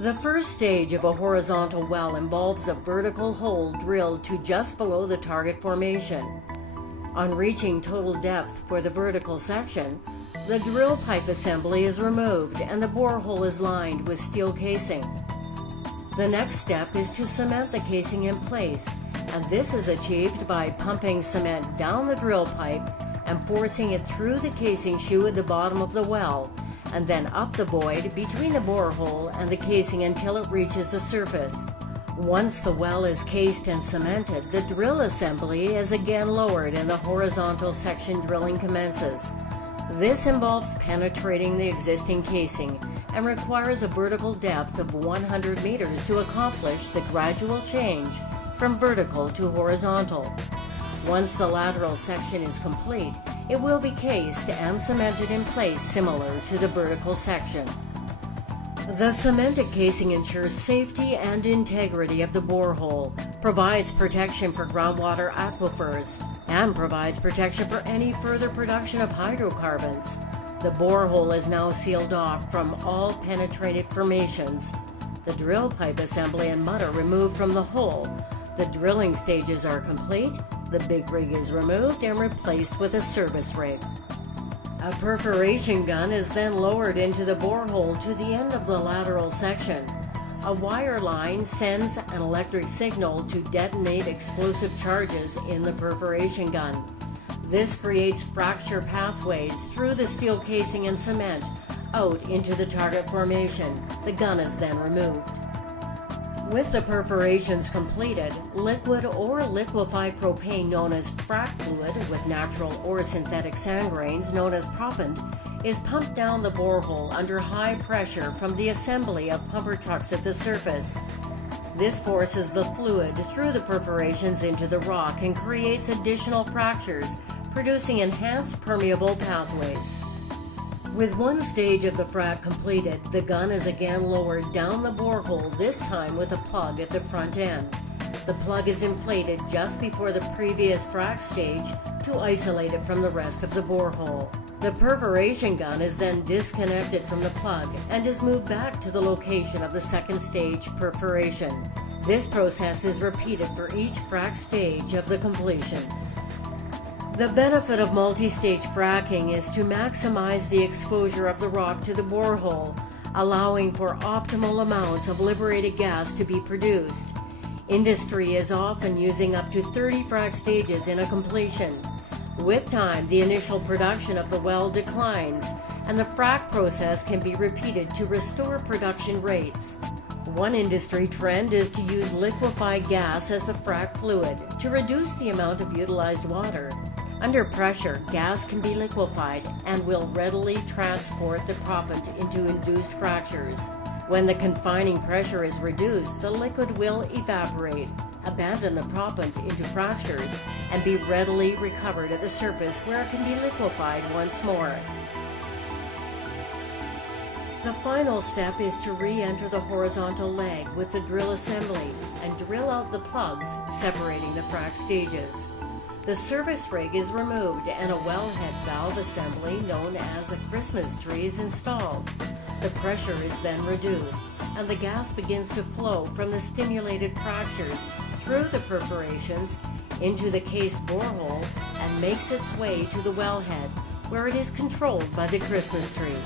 The first stage of a horizontal well involves a vertical hole drilled to just below the target formation. On reaching total depth for the vertical section, the drill pipe assembly is removed and the borehole is lined with steel casing. The next step is to cement the casing in place, and this is achieved by pumping cement down the drill pipe and forcing it through the casing shoe at the bottom of the well, and then up the void between the borehole and the casing until it reaches the surface. Once the well is cased and cemented, the drill assembly is again lowered and the horizontal section drilling commences. This involves penetrating the existing casing and requires a vertical depth of 100 meters to accomplish the gradual change from vertical to horizontal. Once the lateral section is complete, it will be cased and cemented in place similar to the vertical section. The cemented casing ensures safety and integrity of the borehole, provides protection for groundwater aquifers, and provides protection for any further production of hydrocarbons. The borehole is now sealed off from all penetrated formations. The drill pipe assembly and mud are removed from the hole. The drilling stages are complete, the big rig is removed and replaced with a service rig. A perforation gun is then lowered into the borehole to the end of the lateral section. A wire line sends an electric signal to detonate explosive charges in the perforation gun. This creates fracture pathways through the steel casing and cement out into the target formation. The gun is then removed. With the perforations completed, liquid or liquefied propane known as frac fluid with natural or synthetic sand grains known as proppant is pumped down the borehole under high pressure from the assembly of pumper trucks at the surface. This forces the fluid through the perforations into the rock and creates additional fractures, producing enhanced permeable pathways. With one stage of the frac completed, the gun is again lowered down the borehole, this time with a plug at the front end. The plug is inflated just before the previous frac stage to isolate it from the rest of the borehole. The perforation gun is then disconnected from the plug and is moved back to the location of the second stage perforation. This process is repeated for each frac stage of the completion. The benefit of multi-stage fracking is to maximize the exposure of the rock to the borehole, allowing for optimal amounts of liberated gas to be produced. Industry is often using up to 30 frac stages in a completion. With time, the initial production of the well declines, and the frac process can be repeated to restore production rates. One industry trend is to use liquefied gas as the frac fluid to reduce the amount of utilized water. Under pressure, gas can be liquefied and will readily transport the proppant into induced fractures. When the confining pressure is reduced, the liquid will evaporate, abandon the proppant into fractures, and be readily recovered at the surface where it can be liquefied once more. The final step is to re-enter the horizontal leg with the drill assembly and drill out the plugs separating the frac stages. The service rig is removed and a wellhead valve assembly known as a Christmas tree is installed. The pressure is then reduced and the gas begins to flow from the stimulated fractures through the perforations into the cased borehole and makes its way to the wellhead where it is controlled by the Christmas tree.